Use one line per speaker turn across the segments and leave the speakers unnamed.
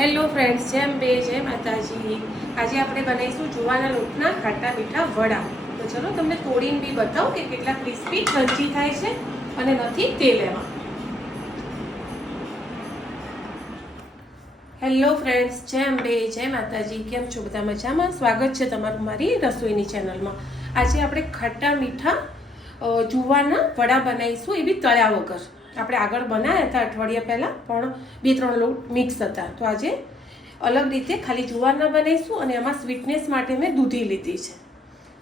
Hello friends જેમ બે જય માતાજી. આજે આપણે બનાવીશું જુવાના લોટના ખાટા મીઠા વડા. તો ચલો તમને તોડીને બી બતાવું કે કેટલા ક્રિસ્પી ક્રન્ચી થાય છે અને નથી તેલ એમાં. હેલો ફ્રેન્ડ્સ જેમ બે જય માતાજી. કેમ છો? બધા મજામાં? સ્વાગત છે તમારું મારી રસોઈની ચેનલમાં આજે આપણે ખાટા મીઠા જુવાના વડા બનાવીશું એ બી તળ્યા વગર. આપણે આગળ બનાવ્યા હતા અઠવાડિયા પહેલાં, પણ બે ત્રણ લોટ મિક્સ હતા. તો આજે અલગ રીતે ખાલી જુવારના બનાવીશું અને એમાં સ્વીટનેસ માટે મેં દૂધી લીધી છે.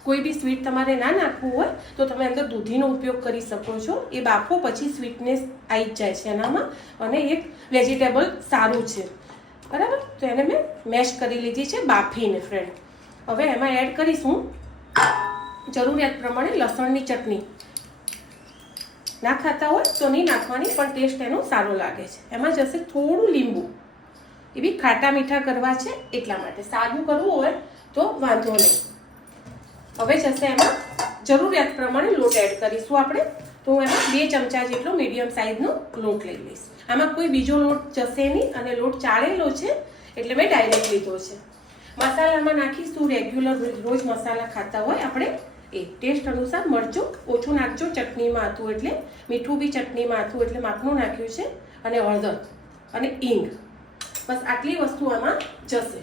કોઈ બી સ્વીટ તમારે ના નાખવું હોય, તો તમે અંદર દૂધીનો ઉપયોગ કરી શકો છો. એ બાફો પછી સ્વીટનેસ આવી જ જાય છે એનામાં અને એક વેજીટેબલ સારું છે. બરાબર? તો એને મેં મેશ કરી લીધી છે બાફીને ફ્રેન્ડ હવે એમાં એડ કરીશ હું જરૂરિયાત પ્રમાણે લસણની ચટણી. ના ખાતા હોય તો નહીં નાખવાની, પણ ટેસ્ટ એનો સારો લાગે છે. એમાં જશે થોડું લીંબુ. એ બી ખાટા મીઠા કરવા છે એટલા માટે. સાદું કરવું હોય તો વાંધો નહીં. હવે જશે એમાં જરૂરિયાત પ્રમાણે લોટ એડ કરીશું આપણે. તો હું એમાં બે ચમચા જેટલો મીડિયમ સાઇઝનો લોટ લઈ લઈશ. આમાં કોઈ બીજો લોટ જશે નહીં અને લોટ ચાળેલો છે એટલે મેં ડાયરેક્ટ લીધો છે. મસાલામાં નાખીશું રેગ્યુલર રોજ મસાલા ખાતા હોય આપણે. એ ટેસ્ટ અનુસાર મરચું ઓછું નાખજો ચટણીમાં હતું એટલે, મીઠું બી ચટણીમાં હતું એટલે માપનું નાખ્યું છે અને હળદર અને ઈંગ બસ આટલી વસ્તુ આમાં જશે.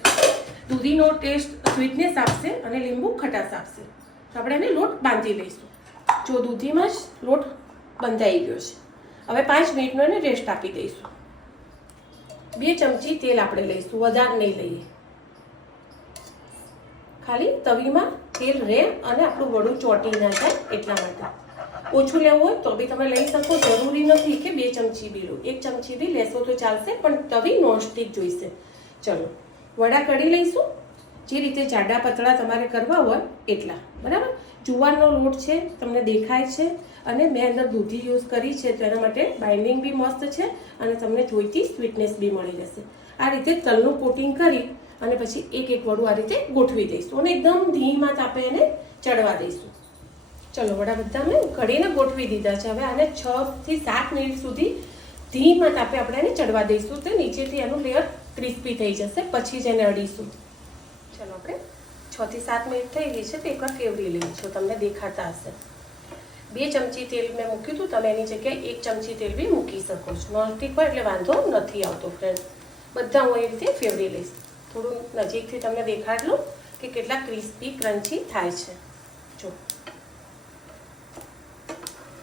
દૂધીનો ટેસ્ટ સ્વીટનેસ આપશે અને લીંબુ ખટાશ આપશે. તો આપણે એને લોટ બાંધી લઈશું. જો દૂધીમાં જ લોટ બંધાઈ ગયો છે. હવે પાંચ મિનિટનો એને રેસ્ટ આપી દઈશું. બે ચમચી તેલ આપણે લઈશું. વધારે નહીં લઈએ. ખાલી તવીમાં તેલ રહે અને આપણું વડું ચોટી ના જાય એટલા માટે. ઓછું લેવું હોય તો બી તમે લઈ શકો. જરૂરી નથી કે બે ચમચી બી લો એક ચમચી બી લેશો તો ચાલશે, પણ તવી નોનસ્ટિક જોઈશે. ચલો, વડા કઢી લઈશું. જે રીતે જાડા પતળા તમારે કરવા હોય એટલા. બરાબર? જુવારનો લોટ છે, તમને દેખાય છે, અને મેં અંદર દૂધી યુઝ કરી છે, તો એના માટે બાઇન્ડિંગ બી મસ્ત છે, અને તમને જોઈતી સ્વીટનેસ બી મળી જશે આ રીતે તલનું કોટિંગ કરી અને પછી એક એક વડું આ રીતે ગોઠવી દઈશું અને એકદમ ધીમા તાપે એને ચડવા દઈશું. ચલો વડા બધા મેં ઘડીને ગોઠવી દીધા છે. હવે આને છ થી સાત મિનિટ સુધી ધીમા તાપે આપણે એને ચડવા દઈશું તો નીચેથી એનું લેયર ક્રિસ્પી થઈ જશે, પછી જ એને અડીશું. ચલો આપણે છ થી સાત મિનિટ થઈ ગઈ છે તો એકવાર ફેવરી લઈશું તમને દેખાતા હશે. બે ચમચી તેલ મેં મૂક્યું હતું, તમે એની જગ્યાએ એક ચમચી તેલ બી મૂકી શકો છો. નોનસ્ટિક હોય એટલે વાંધો નથી આવતો ફ્રેન્ડ બધા હું એ રીતે ફેવરી લઈશ. થોડું નજીકથી તમને દેખાડલું કે કેટલા ક્રિસ્પી, ક્રન્ચી થાય છે. જો.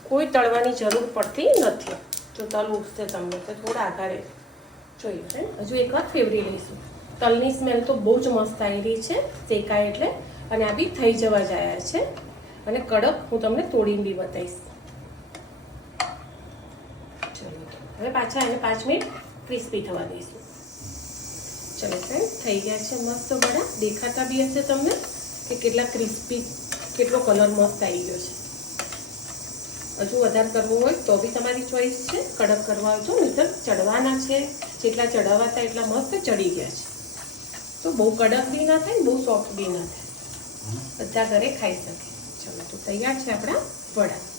કોઈ તળવાની જરૂર પડતી નથી. જો તલ ઉગશે તમને. તો થોડા આઘારે જોઈએ હજુ એક વાર ફેવરી લઈશું. તલની સ્મેલ તો બહુ જ મસ્ત આવી છે, શેકાય એટલે. અને આ બી થઈ જવા જાય છે. અને કડક હું તમને તોડીને બી બતાવીશ. હવે પાછા એને પાંચ મિનિટ ક્રિસ્પી થવા દઈશું. ચલો સાહેબ થઈ ગયા છે મસ્ત વડા દેખાતા બી હશે તમને કે કેટલા ક્રિસ્પી કેટલો કલર મસ્ત આવી ગયો છે. હજુ વધારે કરવું હોય તો બી તમારી ચોઈસ છે. કડક કરવા છો નહીતર ચડવાના છે. જેટલા ચડાવાતા એટલા મસ્ત ચડી ગયા છે. તો બહુ કડક બી ના થાય બહુ સોફ્ટ બી ના થાય. બધા ઘરે ખાઈ શકે. ચલો, તો તૈયાર છે આપણા વડા.